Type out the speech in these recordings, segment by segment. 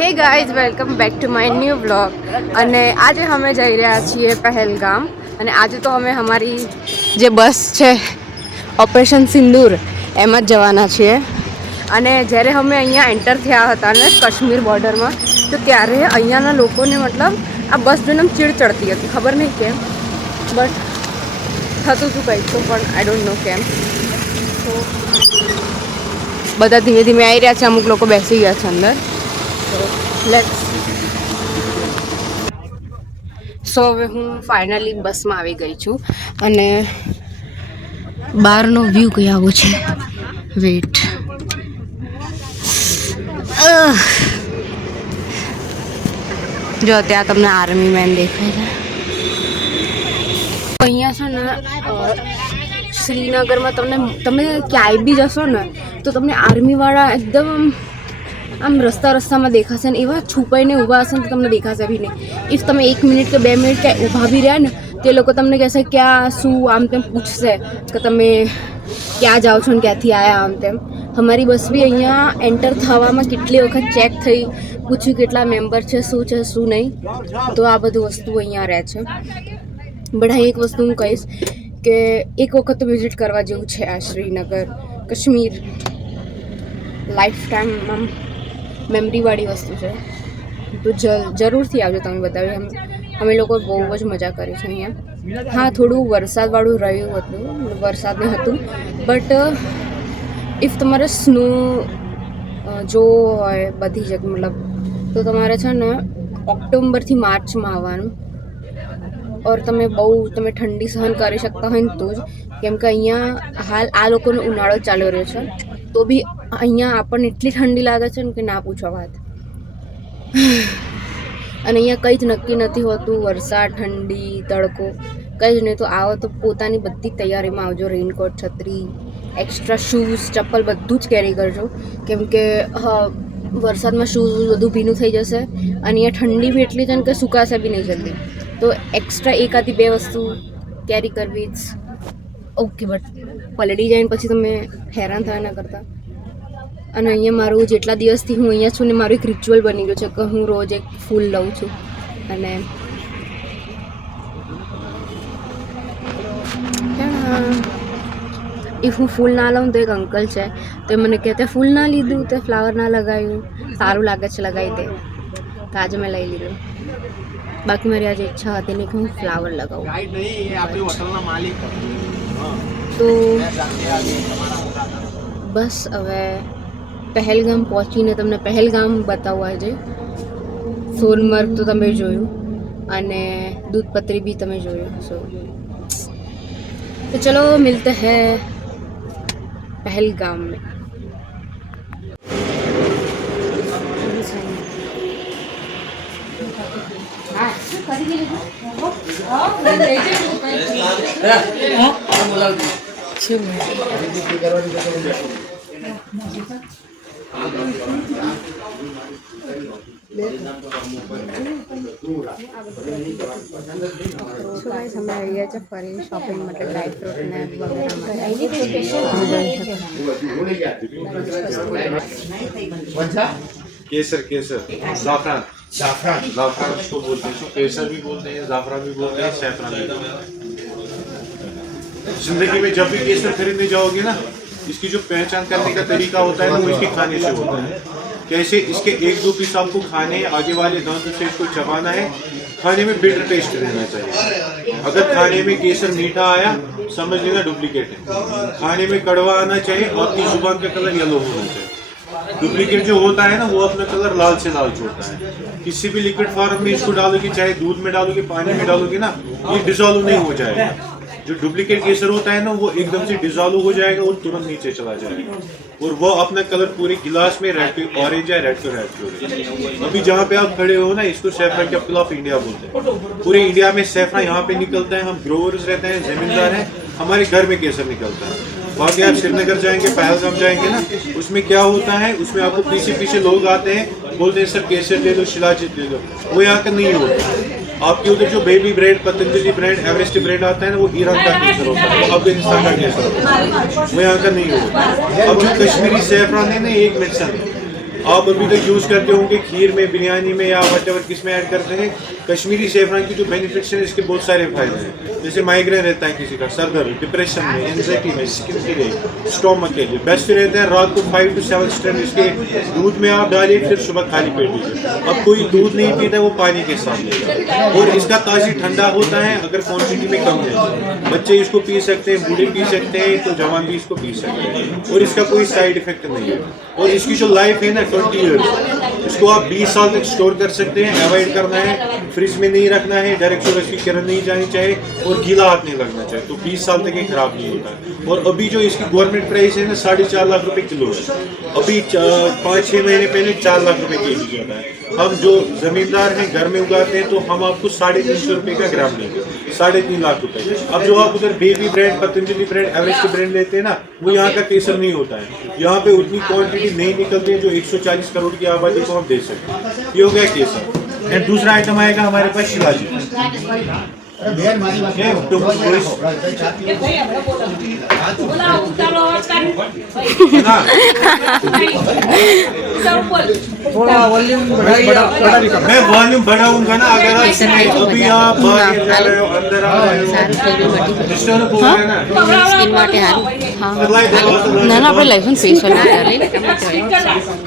Hey guys, welcome back to my new blog. અને આજે અમે જઈ રહ્યા છીએ પહેલગામ. અને આજે તો અમે અમારી જે બસ છે ઓપરેશન સિંદૂર એમાં જ જવાના છીએ. અને જ્યારે અમે અહીંયા એન્ટર થયા હતા ને કાશ્મીર બોર્ડરમાં, તો ત્યારે અહીંયાના લોકોને મતલબ આ બસ જોઈને ચીડ ચડતી હતી. ખબર નહીં કેમ, બટ થતું હતું કંઈક તો, પણ આઈ ડોન્ટ નો કેમ. તો બધા ધીમે ધીમે આવી રહ્યા છે, અમુક લોકો બેસી ગયા છે અંદર. સો હવે હું ફાઇનલી બસમાં આવી ગઈ છું. અને બહારનો વ્યૂ કઈ આવો છે. વેટ, જો ત્યાં તમને આર્મી મેન દેખાય છે. અહીંયા છે ને શ્રીનગરમાં તમે ક્યાંય બી જશો ને તો તમને આર્મીવાળા એકદમ આમ રસ્તામાં દેખાશે ને, એવા છુપાઈને ઊભા હશે ને તો તમને દેખાશે બી નહીં. ઇફ તમે 1 મિનિટ કે 2 મિનિટ ક્યાંય ઊભા બી રહ્યા ને તે લોકો તમને કહેશે ક્યાં શું આમ તેમ પૂછશે કે તમે ક્યાં જાઓ છો ને ક્યાંથી આવ્યા આમ તેમ. અમારી બસ બી અહીંયા એન્ટર થવામાં કેટલી વખત ચેક થઈ, પૂછ્યું કેટલા મેમ્બર છે શું નહીં. તો આ બધું વસ્તુ અહીંયા રહે છે. બટ હા, એક વસ્તુ હું કહીશ કે એક વખત તો વિઝિટ કરવા જેવું છે આ શ્રીનગર, કાશ્મીર. લાઈફ ટાઈમ મેમરીવાળી વસ્તુ છે. તો જરૂરથી આવજો તમે બધા. અમે લોકો બહુ જ મજા કરી છે અહીંયા. હા, થોડું વરસાદવાળું રહ્યું હતું, વરસાદને હતું. બટ ઇફ તમારે સ્નો જો હોય બધી જગ્યાએ મતલબ, તો તમારે છે ને ઓક્ટોબરથી માર્ચમાં આવવાનું. ઓર તમે ઠંડી સહન કરી શકતા હોય ને તો જ, કેમ કે અહીંયા હાલ આ લોકોનો ઉનાળો ચાલી રહ્યો છે. તો બી અહીંયા આપણને એટલી ઠંડી લાગે છે ને કે ના પૂછો વાત. અને અહીંયા કંઈ જ નક્કી નથી હોતું, વરસાદ, ઠંડી, તડકો કંઈ જ નહીં. તો આવો તો પોતાની બધી તૈયારીમાં આવજો. રેઇનકોટ, છત્રી, એક્સ્ટ્રા શૂઝ, ચપ્પલ બધું જ કેરી કરજો. કેમ કે વરસાદમાં શૂઝ બધું ભીનું થઈ જશે. અને અહીંયા ઠંડી બી એટલી છે ને કે સુકાશે બી નહીં જલ્દી. તો એક્સ્ટ્રા 1-2 વસ્તુ કેરી કરવી જ ઓકે. બટ પલળી જાય ને પછી તમે હેરાન થયા ના કરતા. અને અહીંયા મારું જેટલા દિવસથી હું અહીંયા છું ને, મારું એક રિચ્યુઅલ બની ગયું છે કે હું રોજ એક ફૂલ લઉં છું. અને ઇફ હું ફૂલ ના લઉં તો એક અંકલ છે, તો મને કહે તે ફૂલ ના લીધું, તે ફ્લાવર ના લગાવ્યું, સારું લાગે છે લગાવી દે. તો આજે મેં લઈ લીધું. બાકી મારી આજે ઈચ્છા હતી નહીં કે હું ફ્લાવર લગાવું. તો બસ હવે પહેલગામ પહોંચીને તમને પહેલગામ બતાવવું આજે. સોનમર્ગ તો તમે જોયું અને દૂધપત્રી બી તમે જોયું. તો ચલો મિલતે હૈ પહેલગામ में. અમે આવી ગયા છે ફરી શોપિંગ માટે, ડ્રાય ફ્રૂટ ને केसर केसर जाफरान जाफरान जाफरान उसको बोलते हैं, इसको केसर भी बोलते हैं, जाफरान भी बोलते हैं, सैफरान भी बोलते हैं. जिंदगी में जब भी केसर खरीदने जाओगे ना, इसकी जो पहचान करने का तरीका होता है ना, वो इसके खाने से होता है. कैसे इसके 1-2 पीस आपको खाने, आगे वाले दांतों से इसको चबाना है. खाने में बिटर टेस्ट रहना चाहिए. अगर खाने में केसर मीठा आया समझ लेना डुप्लीकेट है. खाने में कड़वा आना चाहिए, आपकी जुबान का कलर येलो होना चाहिए. डुप्लीकेट जो होता है ना, वो अपना कलर लाल से लाल छोड़ता है. किसी भी लिक्विड फॉर्म में इसको डालोगे, चाहे दूध में डालोगे, पानी में डालोगे ना, ये डिजोल्व नहीं हो जाएगा. जो डुप्लीकेट केसर होता है ना, वो एकदम से डिजोल्व हो जाएगा और तुरंत नीचे चला जाएगा. और वो अपना कलर पूरे गिलास में रेड टू ऑरेंज है, रेड टू रेड. अभी जहाँ पे आप खड़े हो ना, इसको सैफरन कैपिटल ऑफ इंडिया बोलते हैं. पूरे इंडिया में सैफरन यहाँ पे निकलता है. हम ग्रोवर्स रहते हैं, जमींदार हैं, हमारे घर में केसर निकलता है. बाकी आप श्रीनगर जाएंगे, पहलगाम जाएंगे ना, उसमें क्या होता है, उसमें आपको पीछे लोग आते हैं, बोलते हैं सर केसर ले लो, शिलाजीत ले लो. वो यहाँ का नहीं होता. आपके उधर जो baby bread, Patanjali bread, Everest bread आता है ना, वो ईरान का केसर होता है, वो अफगानिस्तान का केसर होता है, वो यहाँ का नहीं होता. अब जो कश्मीरी सैफरान है ना, एक मेडिसिन है. आप अभी तक यूज करते होंगे खीर में, बिरयानी में या वटेवर किस में ऐड करते हैं। कश्मीरी सेफ्रॉन की जो बेनिफिट्स हैं इसके बहुत सारे फायदे हैं। जैसे माइग्रेन रहता है किसी का, सर दर्द, डिप्रेशन में, एंजाइटी में, स्किन के लिए, स्टोमक के लिए बेस्ट रहता है। रात को 5 to 7 स्ट्रेन इसके दूध में आप डालिए, फिर सुबह खाली पेट लीजिए। अब कोई दूध नहीं पीता है वो पानी के साथ लेगा, और इसका ताज़ी ठंडा होता है अगर क्वांटिटी में कम है। बच्चे इसको पी सकते हैं, बूढ़े पी सकते हैं, तो जवान भी इसको पी सकते हैं, और इसका कोई साइड इफेक्ट नहीं है। और इसकी जो लाइफ है ना 20 ईयर्स, इसको आप 20 साल तक स्टोर कर सकते हैं। अवॉइड करना है, फ्रिज में नहीं रखना है, डायरेक्ट सूरज की किरण नहीं जानी चाहिए, और गीला हाथ नहीं लगना चाहिए, तो 20 साल तक ये खराब नहीं होता है। और अभी जो इसकी गवर्नमेंट प्राइस है ना 4.5 लाख रुपए किलो है। अभी 5-6 महीने पहले 4 लाख रुपए केजी जाता है। हम जो जमींदार हैं घर में उगाते हैं, तो हम आपको 350 रुपए का ग्राम देंगे, 3.5 लाख रुपए। अब जो आप उधर baby brand, Patanjali brand, Everest brand लेते हैं ना, वो यहाँ का केसर नहीं होता है। यहाँ पे उतनी क्वांटिटी नहीं निकलती है जो 140 करोड़ की आबादी को हम दे सकते हैं। ये हो गया केसर। एंड दूसरा आइटम आएगा हमारे पास शिलाजी। मैं वॉल्यूम बढ़ाऊंगा ना, अगर आप अभी आप बाहर जा रहे हो, अंदर आ रहे हो, डिस्टर्ब हो रहा है ना। સ્કિન માટે સારું. હા ના ના આપણે લઈશું ને ફેશિયલ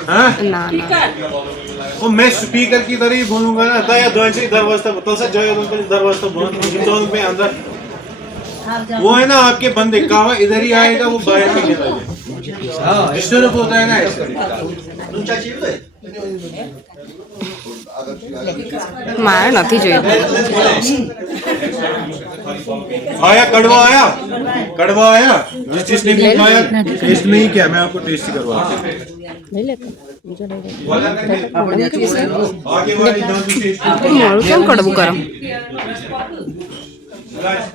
हाँ? ના ના वो मैं स्पीकर की तरह ही बोलूंगा ना, था या दोनों इधर वास्ता तसा जगह दोनों इधर वास्ता बोल दोनों में अंदर वो है ना आपके बंदे कावा इधर ही आएगा, वो बाहर नहीं निकलेगा, डिस्टर्ब होता है ना ऐसे। મારે નથી જોયું. आया कड़वा आया, कड़वा आया। जिस जिसने भी खाया टेस्ट नहीं किया, मैं आपको टेस्ट ही करवा લઈ લેતો બીજો લઈ લેતો. आगे वाली दांत भी टेस्ट મારું કેમ કડવું કરો?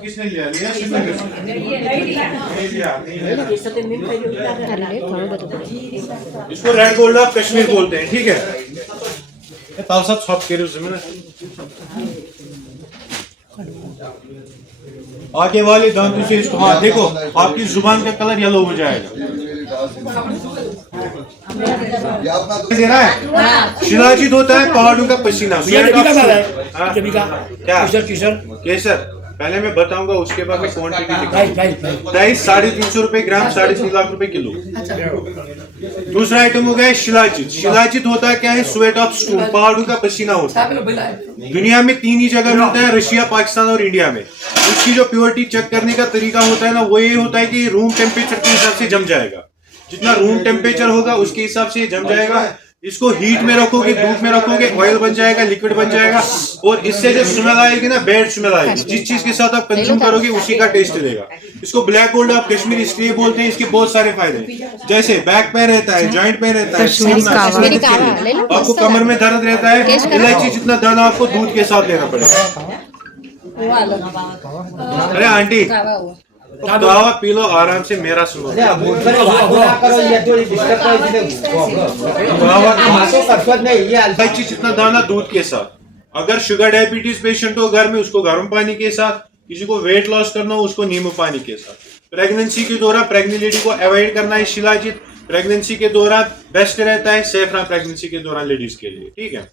किसने लिया? लिया किसने लिया? ઘણું બધું. इसको रेड गोल्ड ऑफ कश्मीर बोलते हैं, ठीक है। तालसात छाप के उसमें ना आगे वाले दांतों से इसको, हाँ देखो आपकी जुबान का कलर येलो हो जाएगा। दे रहा है शिलाजीत होता है पहाड़ों का पसीना। हाँ? क्या केसर पहले मैं बताऊंगा, उसके बाद मैं क्वांटिटी दिखाऊंगा। प्राइस 350 रुपए ग्राम, 3.5 लाख रुपए किलो। दूसरा आइटम हो गया शिलाजीत। शिलाजीत होता है क्या है? स्वेट ऑफ स्टून, पहाड़ों का पसीना होता है। दुनिया में 3 ही जगह मिलता है, रशिया, पाकिस्तान और इंडिया में। उसकी जो प्योरिटी चेक करने का तरीका होता है ना, वो ये होता है कि रूम टेम्परेचर के हिसाब से जम जाएगा। जितना रूम टेम्परेचर होगा उसके हिसाब से जम जाएगा। इसको हीट में रखोगे, धूप में रखोगे, ऑयल बन जाएगा, लिक्विड बन जाएगा, और इससे जो स्मेल आएगी ना, बैड स्मेल आएगी। जिस चीज के साथ आप कंज्यूम करोगे उसी का टेस्ट देगा। इसको ब्लैक गोल्ड ऑफ कश्मीर इसलिए बोलते हैं, इसके बहुत सारे फायदे हैं। जैसे बैक पे रहता है, जॉइंट पे रहता है, आपको कमर में दर्द रहता है, इलायची जितना दाना आपको दूध के साथ लेना पड़ेगा। अरे आंटी कावा पी लो आराम से, मेरा सुनो। इलायची जितना दाना दूध के साथ। अगर शुगर डायबिटीज पेशेंट हो घर में, उसको गर्म पानी के साथ। किसी को वेट लॉस करना हो, उसको नींबू पानी के साथ। प्रेगनेंसी के दौरान प्रेग्नेंट लेडी को अवॉइड करना है शिलाजीत। प्रेगनेंसी के दौरान बेस्ट रहता है सेफ्रॉन, प्रेगनेंसी के दौरान लेडीज के लिए, ठीक है।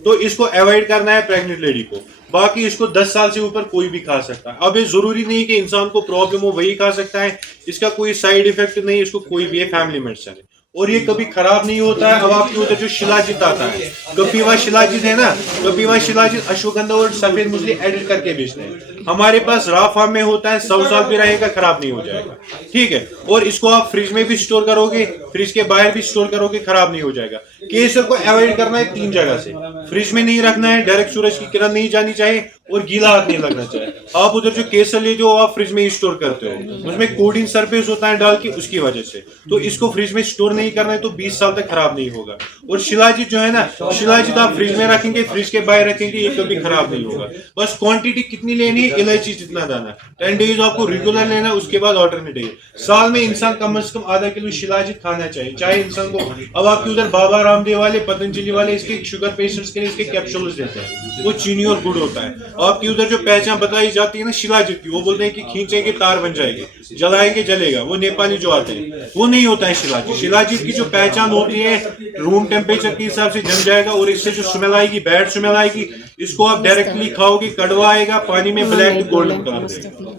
तो इसको अवॉइड करना है प्रेग्नेंट लेडी को। बाकी इसको 10 साल से ऊपर कोई भी खा सकता है। अब ये जरूरी नहीं कि इंसान को प्रॉब्लम हो वही खा सकता है, इसका कोई साइड इफेक्ट नहीं, इसको कोई भी फैमिली मेडिसिन है, और ये कभी खराब नहीं होता है। अब आपके उधर जो शिलाजीत आता है, कपिवा शिलाजीत है ना, कपिवा शिलाजीत अश्वगंधा और सफेद मुसली एडिट करके बेचते हैं। हमारे पास रा फार्म में होता है, 100 साल भी रहेगा, खराब नहीं हो जाएगा, ठीक है। और इसको आप फ्रिज में भी स्टोर करोगे, फ्रिज के बाहर भी स्टोर करोगे, खराब नहीं हो जाएगा। केसर को अवॉइड करना है 3 जगह से। फ्रिज में नहीं रखना है, डायरेक्ट सूरज की किरण नहीं जानी चाहिए, और गीला हाथ नहीं लगना चाहिए। आप उधर जो केसर ले जो आप फ्रिज में स्टोर करते हो, उसमें कोडिंग सरफेस होता है डाल के, उसकी वजह से तो इसको फ्रिज में स्टोर नहीं करना है, तो 20 साल तक खराब नहीं होगा। और शिलाजीत जो है ना, शिलाजीत आप फ्रिज में रखेंगे, फ्रिज के बाहर रखेंगे, ये कभी खराब नहीं होगा। बस क्वांटिटी कितनी लेनी है, इलायची जितना दाना 10 डेज आपको रेगुलर लेना है, उसके बाद ऑल्टरनेट डे। साल में इंसान कम से कम आधा किलो शिलाजीत खाना चाहिए, चाहे इंसान को। अब आपके उधर बाबा रामदेव वाले, पतंजलि वाले इसके शुगर पेशेंट्स के लिए इसके कैप्सूल्स देते हैं, वो चीनी और गुड़ होता है। आपकी उधर जो पहचान बताई जाती है ना शिलाजीत की, वो बोलते हैं कि खींचेंगे तार बन जाएगी, जलाएंगे जलेगा, वो नेपाली जो आते हैं, वो नहीं होता है शिलाजीत। शिलाजीत की जो पहचान होती है रूम टेम्परेचर के हिसाब से जम जाएगा, और इससे जो स्मेल आएगी बैड स्मेल आएगी, इसको आप डायरेक्टली खाओगे, कड़वा आएगा, पानी में ब्लैक टू गोल्डन कलर देगा।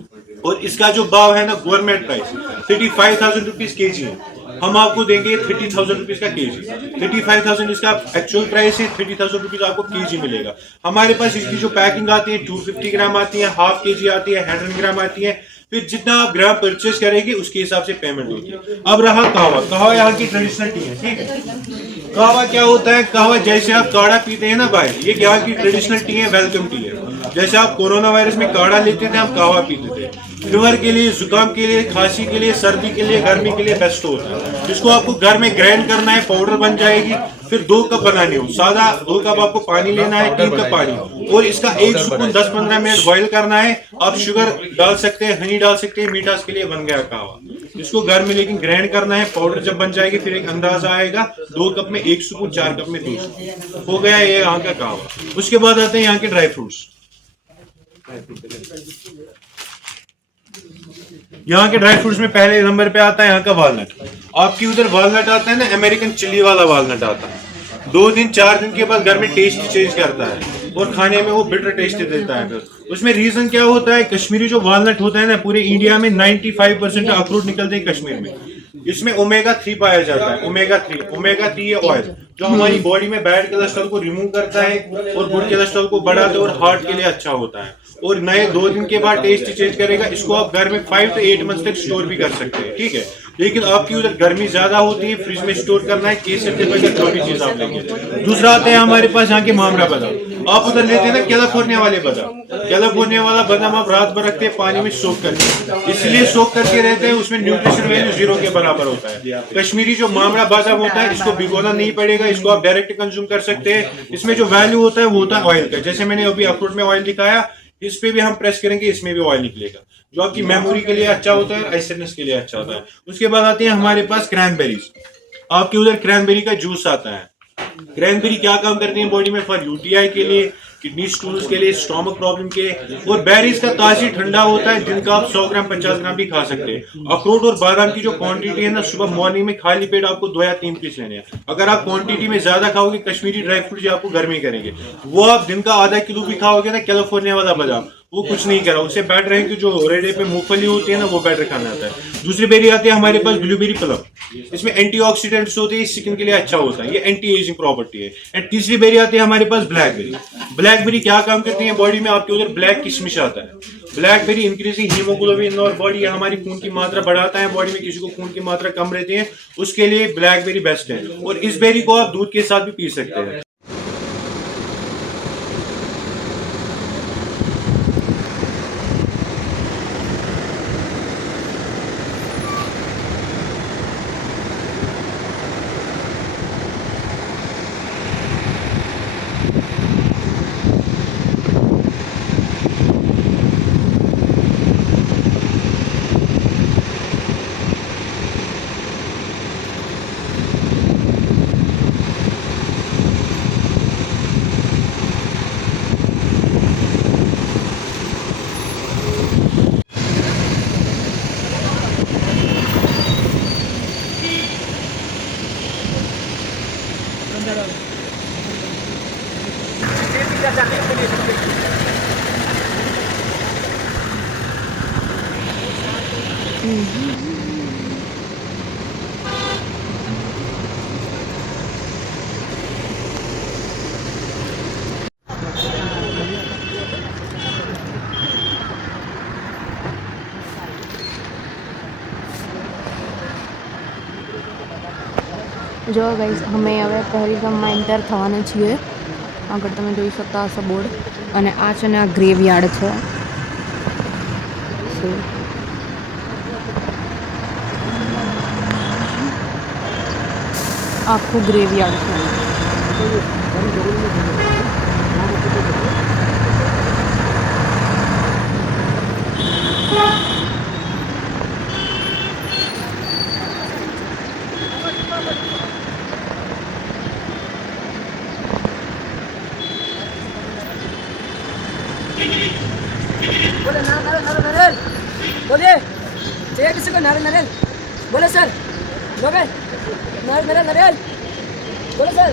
और इसका जो भाव है ना गवर्नमेंट प्राइस 35,000 रुपीज के जी है, हम आपको देंगे 30,000 रुपीज का केजी। 35,000 इसका एक्चुअल प्राइस है, 30,000 रुपीज आपको केजी मिलेगा। हमारे पास इसकी जो पैकिंग आती है 250 ग्राम आती है, हाफ केजी आती है, 100 ग्राम आती है, फिर जितना आप ग्राम परचेस करेंगे उसके हिसाब से पेमेंट होती है। अब रहा कहवा, कहवा यहाँ की ट्रेडिशनल टी है, ठीक है। कहवा क्या होता है, कहवा जैसे आप काढ़ा पीते हैं ना भाई, ये यहाँ की ट्रेडिशनल टी है, वेलकम टी है। जैसे आप कोरोना वायरस में काढ़ा लेते थे, हम कहवा पीते थे। फीवर के लिए, जुकाम के लिए, खांसी के लिए, सर्दी के लिए, गर्मी के लिए बेस्ट होता है। जिसको आपको घर में ग्राइंड करना है, पाउडर बन जाएगी, फिर 2 कप बनानी हो, सादा 2 कप आपको पानी लेना है, 3 कप पानी, और इसका एक स्पून 10-15 मिनट बॉईल करना है। आप शुगर डाल सकते हैं, हनी डाल सकते हैं, मीठास के लिए बन गया कहवा। इसको घर में लेकिन ग्राइंड करना है, पाउडर जब बन जाएगी फिर एक अंदाजा आएगा, 2 कप में 1 स्पून, 4 कप में 2 स्पून, हो गया ये यहाँ का कहवा। उसके बाद आते हैं यहाँ के ड्राई फ्रूट्स। यहाँ के ड्राई फ्रूट्स में पहले नंबर पे आता है यहाँ का वालनट। आपकी उधर वालनट आता है ना, अमेरिकन चिली वाला वालनट आता है। 2 दिन 4 दिन के बाद घर में टेस्ट चेंज करता है और खाने में वो बिटर टेस्ट देता है। फिर उसमें रीजन क्या होता है, कश्मीरी जो वालनट होता है ना, पूरे इंडिया में 95% अखरोट निकलते हैं कश्मीर में। इसमें ओमेगा 3 पाया जाता है। ओमेगा 3 ये ऑयल जो हमारी बॉडी में बैड कोलेस्ट्रॉल को रिमूव करता है और गुड कोलेस्ट्रॉल को बढ़ाता है और हार्ट के लिए अच्छा होता है। और नए 2 दिन के बाद टेस्ट चेंज करेगा। इसको आप घर में 5 to 8 मंथ तक स्टोर भी कर सकते हैं, ठीक है। लेकिन आपकी उधर गर्मी ज्यादा होती है, फ्रिज में स्टोर करना है, केसर के बगैर कोई भी चीज आप लेंगे। दूसरा आता है हमारे पास यहाँ के मामरा बादाम। आप उधर लेते हैं ना कैलिफोर्निया वाले बादाम, कैलिफोर्निया वाला बादाम आप रात भर रखते हैं पानी में सोख करके, इसलिए सोख करके रहते हैं, उसमें न्यूट्रिशन वैल्यू 0 के बराबर होता है। कश्मीरी जो मामरा बादाम होता है, इसको भिगोना नहीं पड़ेगा, इसको आप डायरेक्ट कंज्यूम कर सकते हैं। इसमें जो वैल्यू होता है वो होता है ऑयल का। जैसे मैंने अभी अखरोट में ऑयल दिखाया, इस पे भी हम प्रेस करेंगे, इसमें भी ऑयल निकलेगा, जो आपकी मेमोरी के लिए अच्छा होता है, एसिडनेस के लिए अच्छा होता है। उसके बाद आते हैं हमारे पास क्रैनबेरीज। आपके उधर क्रैनबेरी का जूस आता है। क्रैनबेरी क्या काम करती है बॉडी में, फॉर यूटीआई के लिए, किडनी स्टोन्स के लिए, स्टोमक प्रॉब्लम के। और बेरीज का ताजी ठंडा होता है, दिन का आप 100 ग्राम 50 ग्राम भी खा सकते हैं। अखरोट और बादाम की जो क्वांटिटी है ना, सुबह मॉर्निंग में खाली पेट आपको 2 या 3 पीस लेने हैं। अगर आप क्वांटिटी में ज्यादा खाओगे, कश्मीरी ड्राई फ्रूट जो आपको घर में करेंगे, वो आप दिन का आधा किलो भी खाओगे ना, कैलिफोर्निया वाला बादाम, वो कुछ नहीं करा, उससे बेटर है कि जो रेडे पे मूंगफली होती है ना, वो बेटर खाना आता है। दूसरी बेरी आती है हमारे पास ब्लूबेरी प्लम। इसमें एंटीऑक्सीडेंट्स होते हैं, स्किन के लिए अच्छा होता है, ये एंटी एजिंग प्रॉपर्टी है। एंड तीसरी बेरी आती है हमारे पास ब्लैकबेरी। ब्लैकबेरी क्या काम करती है बॉडी में, आपके उधर ब्लैक किशमिश आता है। ब्लैकबेरी इंक्रीजिंग हीमोग्लोबिन और बॉडी, हमारी खून की मात्रा बढ़ाता है बॉडी में। किसी को खून की मात्रा कम रहती है, उसके लिए ब्लैकबेरी बेस्ट है। और इस बेरी को आप दूध के साथ भी पी सकते हैं। જો ગાઈસ અમે હવે પહેલગામમાં એન્ટર થવાના છીએ. આગળ તમે જોઈ શકતા હશો બોર્ડ, અને આ છે ને આ ગ્રેવયાર્ડ છે. આખું ગ્રેવયાર્ડ છે. बोले नारियल, बोलिए चाहिए किसी को नारियल, बोले सर लोगे नारियल, बोले सर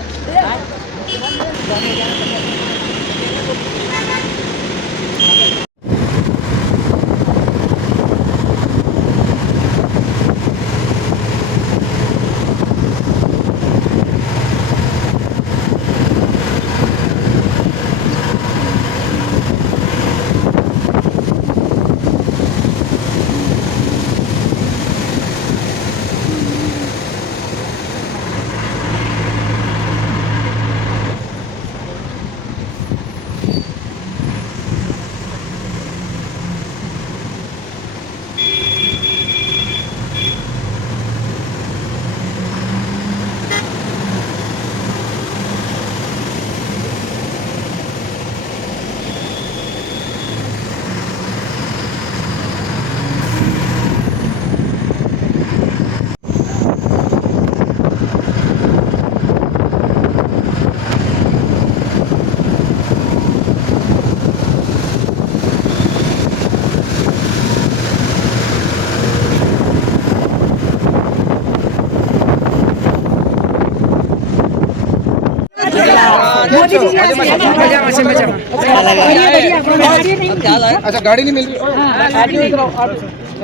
अच्छा गाड़ी नहीं मिल रही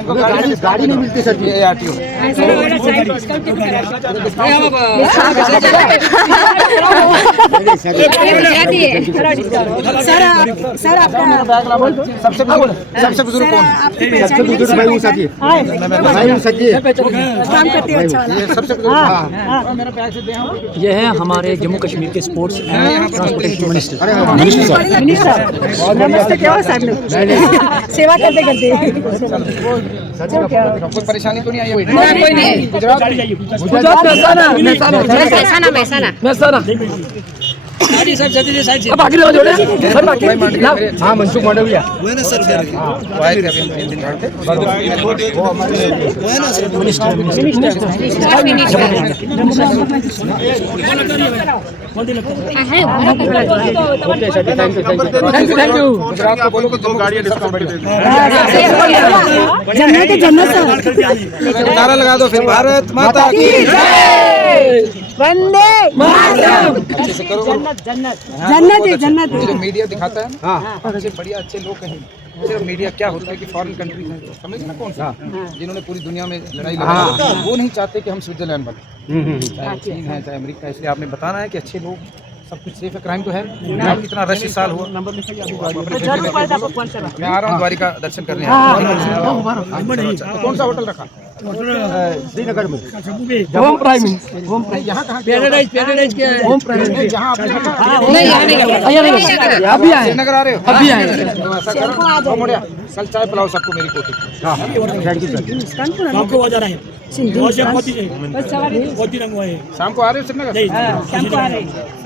गाड़ी नहीं मिलती सर जी आरटीओ सबसे बुजुर्ग कौन सबसे बुजुर्ग भाई हूँ सर भाई हूँ सर सबसे ये है हमारे जम्मू कश्मीर के स्पोर्ट्स एंड ट्रांसपोर्टेशन मिनिस्टर। नमस्ते क्या हो साहब लोग सेवा करते करते कोई परेशानी तो नहीं आई कोई नहीं गुजरात महसाना अब आगे लो जोड़े सर बाकी हाँ मनसुख मांडविया थैंक यू। गुजरात को बोलो कि 2 गाड़ियाँ डिस्काउंट जन्नत जन्नत नारा लगा दो फिर भारत माता की वंदे मातरम अच्छे से करो जन्नत जन्नत है जन्नत जो मीडिया दिखाता है ना अच्छे बढ़िया अच्छे लोग कहीं सिर्फ मीडिया क्या होता है कि फॉरेन कंट्री है समझ ना कौन सा जिन्होंने पूरी दुनिया में लड़ाई लड़ी वो नहीं चाहते कि हम स्विट्जरलैंड बने चाहे चीन है चाहे अमेरिका है। इसलिए आपने बताना है कि अच्छे लोग सब कुछ सेफ है। क्राइम तो है इतना रश इस साल हुआ मैं आ रहा हूँ द्वारिका दर्शन करने कौन सा होटल रखा श्रीनगर में होम प्राइम यहाँ कहाँ पैराडाइज के होम प्राइम जहाँ आपने रखा अभी आए श्रीनगर आ रहे हो अभी आए तो ऐसा करो मोड़िया कल चाय पिलाओ सबको मेरी कोठी थैंक यू सर शाम को आ रहे हो श्रीनगर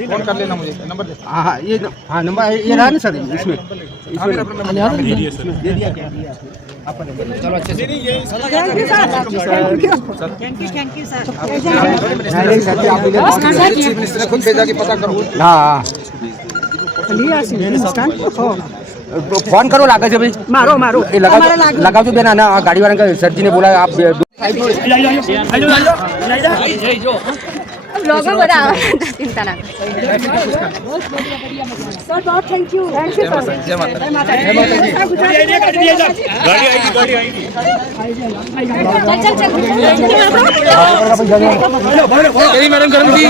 फोन कर लेना मुझे नंबर दे हाँ ये हाँ नंबर ये रहा ना सर इसमें दे दिया क्या चलो अच्छे से चीफ मिनिस्टर ने खुद भेजा कि पता करो हाँ फोन करो लागा से भाई मारो मारो लगाओ तो देना ना गाड़ी वाले का सर जी ने बोला आप ब्लॉगर बड़ा चिंता ना सर बहुत थैंक यू जय माता गाड़ी आएगी मेरी मैडम गरम जी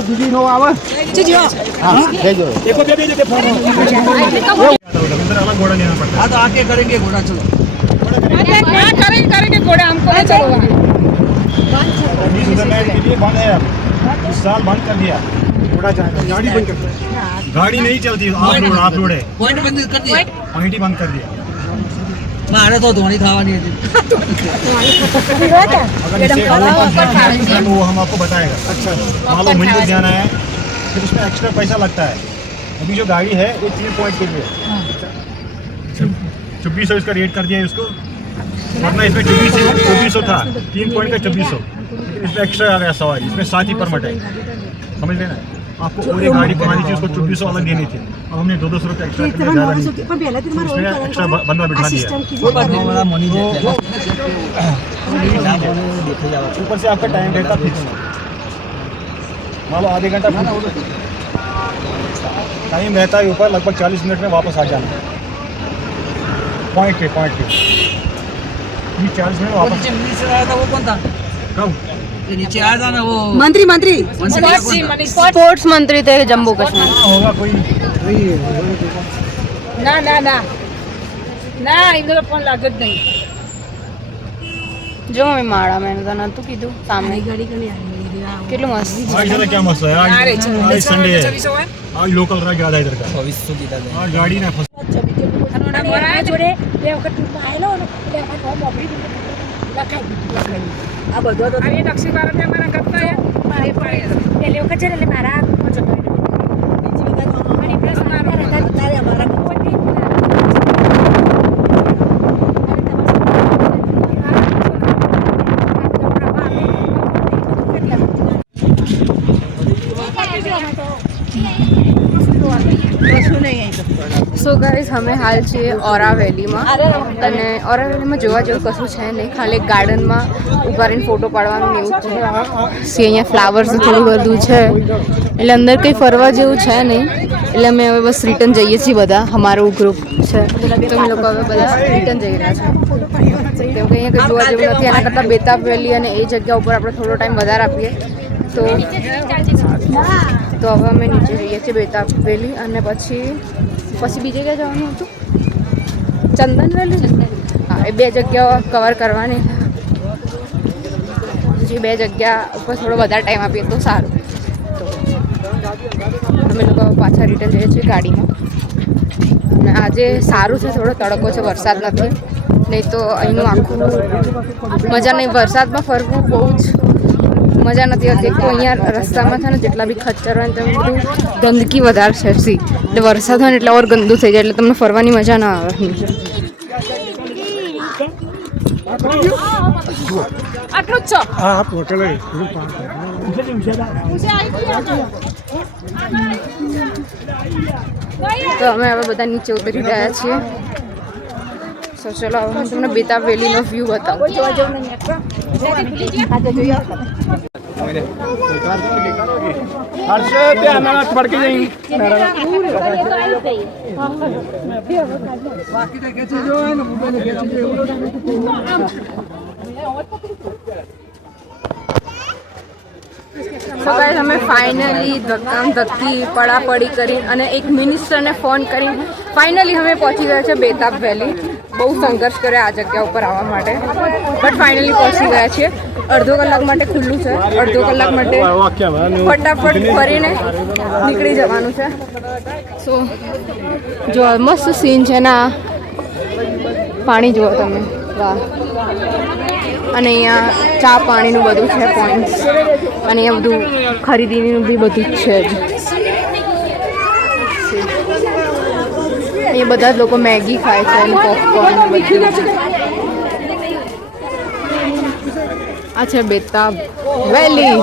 दीदी नो आवा हाँ भेजो हाँ तो आके करेंगे घोड़ा चलो करेंगे घोड़ा हमको बंद है अब इस साल बंद कर दिया गाड़ी बंद कर गाड़ी नहीं चलती आप रोड है पॉइंट बंद कर दिया पॉइंट ही बंद कर दिया मारे तो धोनी था नहीं अगर इसे तो वो हम आपको बताएगा अच्छा मान लो मंदिर जाना है फिर उसमें एक्स्ट्रा पैसा लगता है। अभी जो गाड़ी है ये 3 पॉइंट के लिए 2400 इसका रेट कर दिया है उसको वरना इसमें 2400 था 3 पॉइंट का 2400 इसमें एक्स्ट्रा आ गया सवारी इसमें 7 ही परमिट है समझ लेना आपको और एक गाड़ी बनानी थी, उसको 2400 अलग देनी थी, अब हमने 200 रुपये एक्स्ट्रा करने ज़्यादा नहीं दिए। उसमें एक्स्ट्रा बंदा बिठा दिया। ऊपर से आपका टाइम रहता फिक्स, मान लो आधे घंटा टाइम रहता है ऊपर, लगभग 40 मिनट में वापस आ जाना पॉइंट पे 40 मिनट वापस। कब नीचे आया था ना वो मंत्री मंत्री स्पोर्ट्स मंत्री थे जम्मू कश्मीर होगा कोई ના ના ના ના ઇન્દ્ર ફોન લાગે જ નહીં. જો મમ્મી માળા મેં તો નતું કીધું સામે ગાડી કને આવી કેટલું મસ્ત आज इधर क्या मसला है? आज संडे है, आज लोकल रह ज्यादा इधर का। आज गाड़ी ना फंस જોડે બે વખત ટૂરમાં આવેલો ને એટલે અમારે ફોર્મ વાપરી દીધું, લખાઈ દીધું આ બધો તો હવે દક્ષિણ ભારત અમારા કરતા મારે પડે એટલે વખત છે ને એટલે મારા જતો બીજી વખત તારે અમારા સો ગાઈસ અમે હાલ છીએ ઓરા વેલીમાં અને ઓરા વેલીમાં જોવા જેવું કશું છે નહીં, ખાલી એક ગાર્ડનમાં ઊભા રહીને ફોટો પાડવાનું એવું છે. સી અહીંયા ફ્લાવર્સ થોડું બધું છે એટલે અંદર કંઈ ફરવા જેવું છે નહીં, એટલે અમે હવે બસ રિટર્ન જઈએ છીએ બધા, અમારું ગ્રુપ છે તો અમે લોકો હવે બધા રિટર્ન જઈ રહ્યા છે કેમ કે અહીંયા કંઈ જોવા જેવું નથી. એના કરતાં બેતાબ વેલી અને એ જગ્યા ઉપર આપણે થોડો ટાઈમ વધારે આપીએ તો હવે અમે નીચે જઈએ છીએ બેતાબ વેલી અને પછી બીજે ક્યાં જવાનું હતું? ચંદન વેલી. હા, એ બે જગ્યાઓ કવર કરવાની, જે બે જગ્યા ઉપર થોડો વધારે ટાઈમ આપીએ તો સારું. તો અમે લોકો પાછા રિટર્ન જઈએ છીએ ગાડીમાં અને આજે સારું છે, થોડો તડકો છે, વરસાદ નથી, નહીં તો અહીંનું આખું મજા નહીં. વરસાદમાં ફરવું બહુ જ મજા નથી હોતી. તો અહીંયા રસ્તામાં છે ને જેટલા બી ખચ્ચર હોય ને તેમ બધું ગંદકી વધારે છે એટલે વરસાદ હોય ને એટલે ઓર ગંદુ થઈ જાય એટલે તમને ફરવાની મજા ના આવે. આટલું જ તો અમે હવે બધા નીચે ઉતરી રહ્યા છીએ. સો ચલો હવે હું તમને બેતાબ વેલીનો વ્યૂ બતાવું. સો ગાઈસ અમે ફાઇનલી ધક્કી પડાપડી કરી અને એક મિનિસ્ટરને ફોન કરી ફાઇનલી અમે પહોંચી ગયા છે બેતાબ વેલી. બહુ સંઘર્ષ કર્યો આ જગ્યા ઉપર આવવા માટે બટ ફાઇનલી પહોંચી ગયા છીએ. અડધો કલાક માટે ખુલ્લું છે, અડધો કલાક માટે ફટાફટ ફરીને નીકળી જવાનું છે. સો જો મસ્ત સીન છે ને, પાણી જુઓ તમે, વાહ. અને અહીંયા ચા પાણીનું બધું છે પોઈન્ટ્સ અને અહીંયા બધું ખરીદીનું બી બધું જ છે. અહીંયા બધા જ લોકો મેગી ખાય છે અને પોપકોર્ન બધું. આ છે બેતાબ વેલી.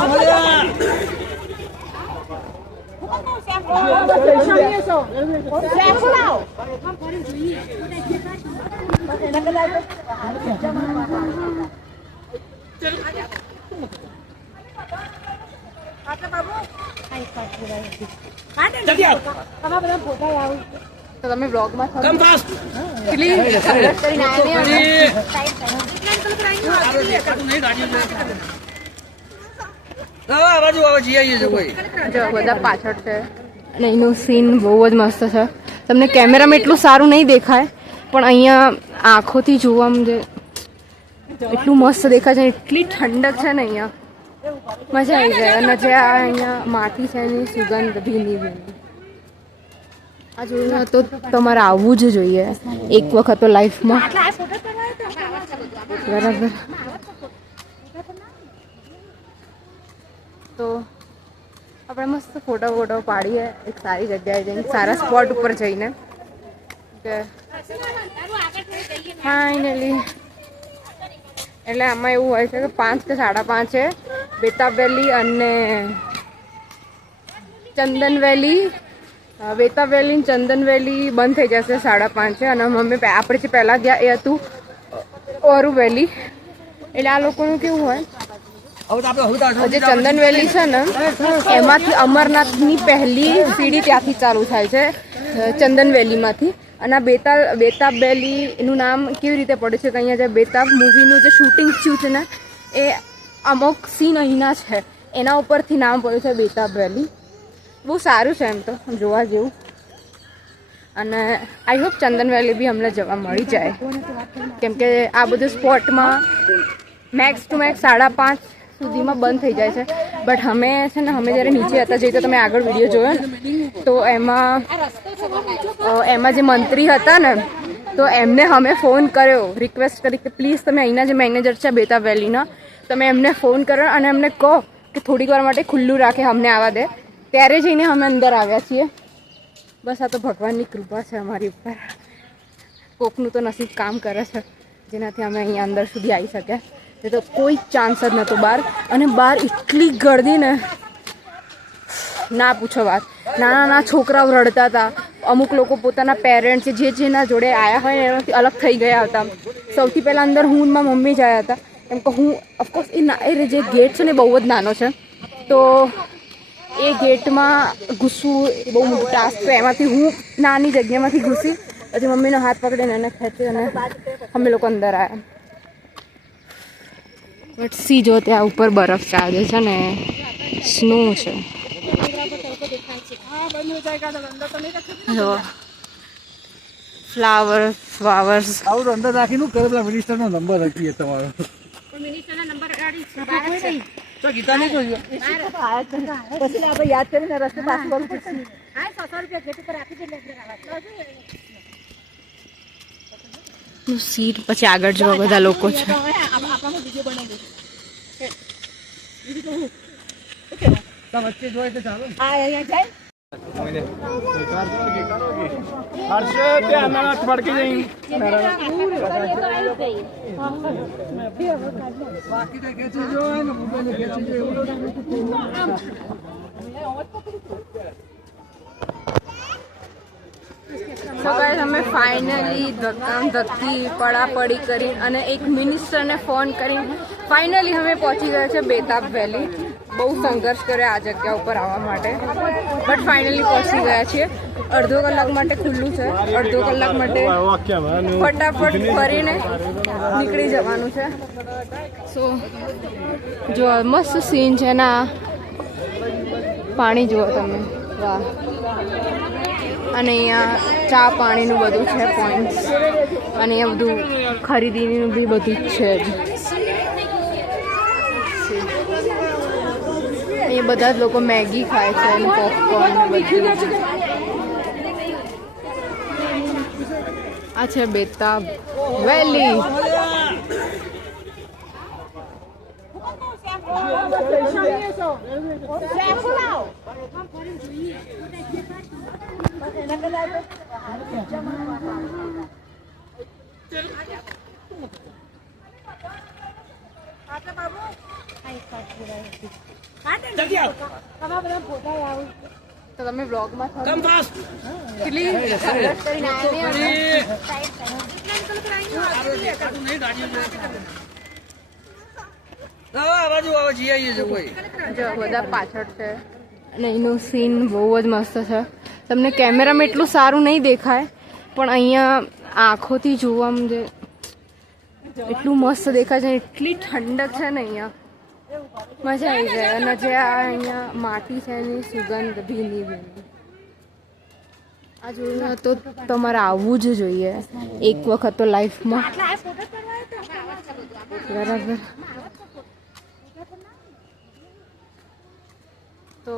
તો તમે બ્લોગમાં કેટલી સંઘર્ષ કરીને જો બધા પાછળ છે અને એનું સીન બહુ જ મસ્ત છે. તમને કેમેરામાં એટલું સારું નહીં દેખાય પણ અહીંયા આંખોથી જોવામાં જે એટલું મસ્ત દેખાય છે, એટલી ઠંડક છે ને અહીંયા મજા આવી જાય. અને જે આ અહીંયા માટી છે એની સુગંધ ભીની ભીની આ જોયું તો તમારે આવવું જ જોઈએ એક વખત તો લાઈફમાં. બરાબર. તો આપણે મસ્ત ફોટો પાડીએ એક સારી જગ્યાએ જઈને, સારા સ્પોટ ઉપર જઈને. કે ફાઇનલી એટલે આમાં એવું હોય છે કે 5 કે 5:30 બેતાબ વેલી અને ચંદન વેલી, વેતા વેલી, ચંદન વેલી બંધ થઈ જશે 5:30 અને અમે આપણે પહેલાં ગયા એ હતું ઓરુ વેલી. એટલે આ લોકોનું કેવું હોય, જે ચંદન વેલી છે ને એમાંથી અમરનાથની પહેલી સીડી ત્યાંથી ચાલુ થાય છે, ચંદન વેલીમાંથી. અને આ બેતાબ વેલી એનું નામ કેવી રીતે પડ્યું છે કે અહીંયા જે બેતાબ મૂવીનું જે શૂટિંગ થયું છે ને એ અમુક સીન અહીંના છે એના ઉપરથી નામ પડ્યું છે બેતાબ વેલી. બહુ સારું છે એમ તો જોવા જેવું. અને આઈ હોપ ચંદન વેલી બી અમને જવા મળી જાય, કેમ કે આ બધું સ્પોટમાં મેક્સ ટુ મેક્સ 5:30 સુધીમાં બંધ થઈ જાય છે. બટ અમે છે ને અમે જ્યારે નીચે હતા જઈએ તો તમે આગળ વિડીયો જોયો ને તો એમાં જે મંત્રી હતા ને તો એમને અમે ફોન કર્યો, રિક્વેસ્ટ કરી કે પ્લીઝ તમે અહીંના જે મેનેજર છે બેતાબ વેલીના તમે એમને ફોન કરો અને એમને કહો કે થોડીક વાર માટે ખુલ્લું રાખે, અમને આવવા દે. ત્યારે જઈને અમે અંદર આવ્યા છીએ. બસ આ તો ભગવાનની કૃપા છે અમારી ઉપર. કોકનું તો નસીબ કામ કરે છે જેનાથી અમે અહીંયા અંદર સુધી આવી શક્યા. એ તો કોઈ ચાન્સ જ નહોતો બહાર. અને બહાર એટલી ગળદી ને ના પૂછો વાત. નાના છોકરાઓ રડતા હતા, અમુક લોકો પોતાના પેરેન્ટ્સ જેના જોડે આવ્યા હોય ને એનાથી અલગ થઈ ગયા હતા. સૌથી પહેલાં અંદર હું મારા મમ્મી જ આવ્યા હતા, કેમ કે હું ઓફકોર્સ એ જે ગેટ છે ને બહુ જ નાનો છે, તો એ ગેટમાં ઘૂસવું બહુ મોટું ટાસ્ક છે. એમાંથી હું નાની જગ્યામાંથી ઘૂસી પછી મમ્મીનો હાથ પકડીને એને ખેંચી અને અમે લોકો અંદર આવ્યા. બટ સી જો ત્યાં ઉપર બરફ ચાલે છે ને સ્નો છે. ફ્લાવર્સ અંદર રાખીનું કરે પેલા મિનિસ્ટરનો નંબર રાખીએ તમારો. તો ગીતા નહીં જોયું પછી આપણે યાદ કરીને રસ્તે પાછું કરવું પડશે. 100 રૂપિયા ગેટ ઉપર આપી દે. સીટ પછી આગળ જોવા બધા લોકો છે. વચ્ચે જોઈએ તો ચાલો. અહીંયા જાય બાકી તો ખેંચી જોઈએ ને મોબાઈલ ખેંચી જોઈએ. સો ગાઈસ અમે ફાઇનલી ધક્કી પડાપડી કરી અને એક મિનિસ્ટરને ફોન કરી ફાઇનલી અમે પહોંચી ગયા છે બેતાબ વેલી. બહુ સંઘર્ષ કર્યો આ જગ્યા ઉપર આવવા માટે, બટ ફાઇનલી પહોંચી ગયા છીએ. અડધો કલાક માટે ખુલ્લું છે, અડધો કલાક માટે ફટાફટ ફરીને નીકળી જવાનું છે. સો જો મસ્ત સીન છે ના, પાણી જુઓ તમે, વાહ. અને અહીંયા ચા પાણીનું બધું છે પોઈન્ટ્સ, અને અહીંયા બધું ખરીદીનું બી બધું જ છે. એ બધા જ લોકો મેગી ખાય છે અને પોપકોર્ન બધું. આ છે બેતાબ વેલી. તો તમે બ્લોગમાં કેટલી સંઘર્ષ કરીને જો બધા પાછળ છે અને એનું સીન બહુ જ મસ્ત છે. તમને કેમેરામાં એટલું સારું નહીં દેખાય પણ અહીંયા આંખોથી જોવામાં જે એટલું મસ્ત દેખાય છે, એટલી ઠંડક છે ને અહીંયા મજા આવી જાય. અને જે આ અહીંયા માટી છે એની સુગંધ ભીની ભીની આ જોઈને તો તમારે આવવું જ જોઈએ એક વખત તો લાઈફમાં. બરાબર. તો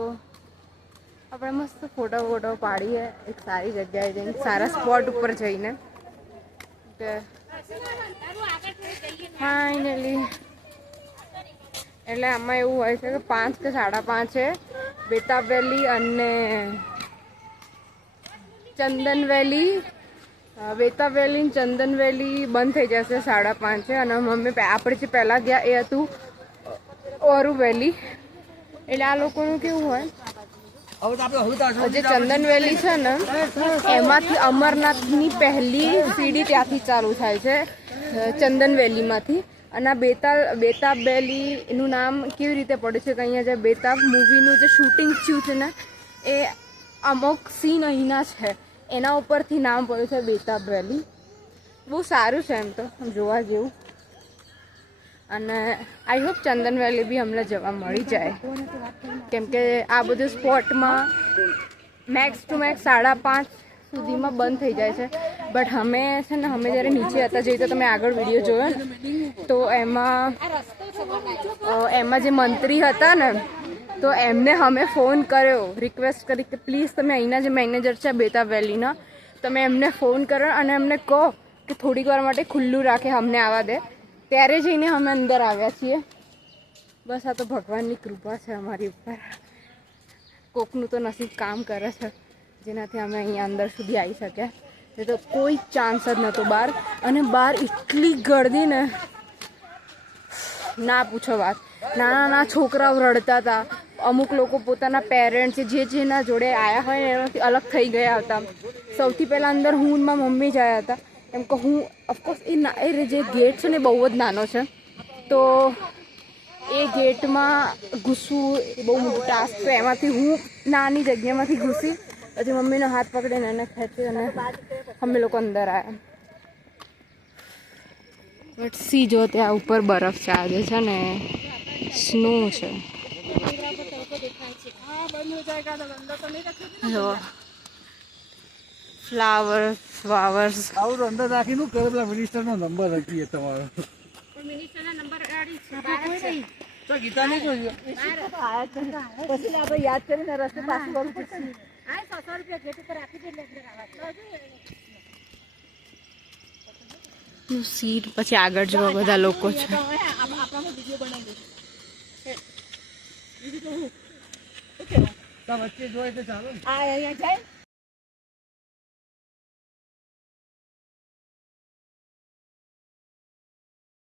આપણે મસ્ત ફોટો પાડીએ એક સારી જગ્યાએ જઈને, સારા સ્પોટ ઉપર જઈને. કે ફાઇનલી એટલે આમાં એવું હોય છે કે 5 કે 5:30 બેતાબ વેલી અને ચંદન વેલી, બેતાબ વેલી ચંદન વેલી બંધ થઈ જશે 5:30 અને અમે આપણે જે પહેલાં ગયા એ હતું ઓરુ વેલી. એટલે આ લોકોનું કેવું હોય, જે ચંદન વેલી છે ને એમાંથી અમરનાથની પહેલી સીડી ત્યાંથી ચાલુ થાય છે, ચંદન વેલીમાંથી. અને આ બેતાબ વેલી એનું નામ કેવી રીતે પડ્યું છે કે અહીંયા જે બેતાબ મૂવીનું જે શૂટિંગ થયું છે ને એ અમુક સીન અહીંના છે એના ઉપરથી નામ પડ્યું છે બેતાબ વેલી. બહુ સારું છે એમ તો જોવા જેવું. અને આઈ હોપ ચંદન વેલી બી અમને જવા મળી જાય, કેમ કે આ બધું સ્પોટમાં મેક્સ ટુ મેક્સ 5:30 સુધીમાં બંધ થઈ જાય છે. બટ અમે છે ને અમે જ્યારે નીચે હતા જઈએ તો તમે આગળ વિડીયો જોયો ને તો એમાં જે મંત્રી હતા ને તો એમને અમે ફોન કર્યો, રિક્વેસ્ટ કરી કે પ્લીઝ તમે અહીંના જે મેનેજર છે બેતાબ વેલીના તમે એમને ફોન કરો અને એમને કહો કે થોડીક વાર માટે ખુલ્લું રાખે, અમને આવવા દે. ત્યારે જઈને અમે અંદર આવ્યા છીએ. બસ આ તો ભગવાનની કૃપા છે અમારી ઉપર. કોકનું તો નસીબ કામ કરે છે જેનાથી અમે અહીંયા અંદર સુધી આવી શક્યા. એ તો કોઈ ચાન્સ જ નહોતો બહાર. અને બહાર એટલી ગળદી ને ના પૂછો વાત. નાના છોકરાઓ રડતા હતા, અમુક લોકો પોતાના પેરેન્ટ્સ જેના જોડે આવ્યા હોય ને એનાથી અલગ થઈ ગયા હતા. સૌથી પહેલાં અંદર હું અને મારા મમ્મી જ આવ્યા હતા, એમ કે હું ઓફકોર્સ એ જે ગેટ છે ને બહુ જ નાનો છે, તો એ ગેટમાં ઘૂસવું એ બહુ મોટું ટાસ્ક છે. એમાંથી હું નાની જગ્યામાંથી ઘૂસી પછી મમ્મીનો હાથ પકડીને એને ખેંચી અને અમે લોકો અંદર આવ્યા. બટ સી જો ત્યાં ઉપર બરફ છે, આજે છે ને સ્નો છે. ફ્લાવર્સ આવું અંદર રાખીને કરે પેલા મિનિસ્ટરનો નંબર રાખીએ તમારો. તો ગીતા નહીં જોયું પછી આપણે યાદ કરીને રસ્તે પાછું કરવું પડશે. સીટ પછી આગળ જોવા બધા લોકો છે. વચ્ચે જોઈએ તો ચાલો. અહીંયા જાય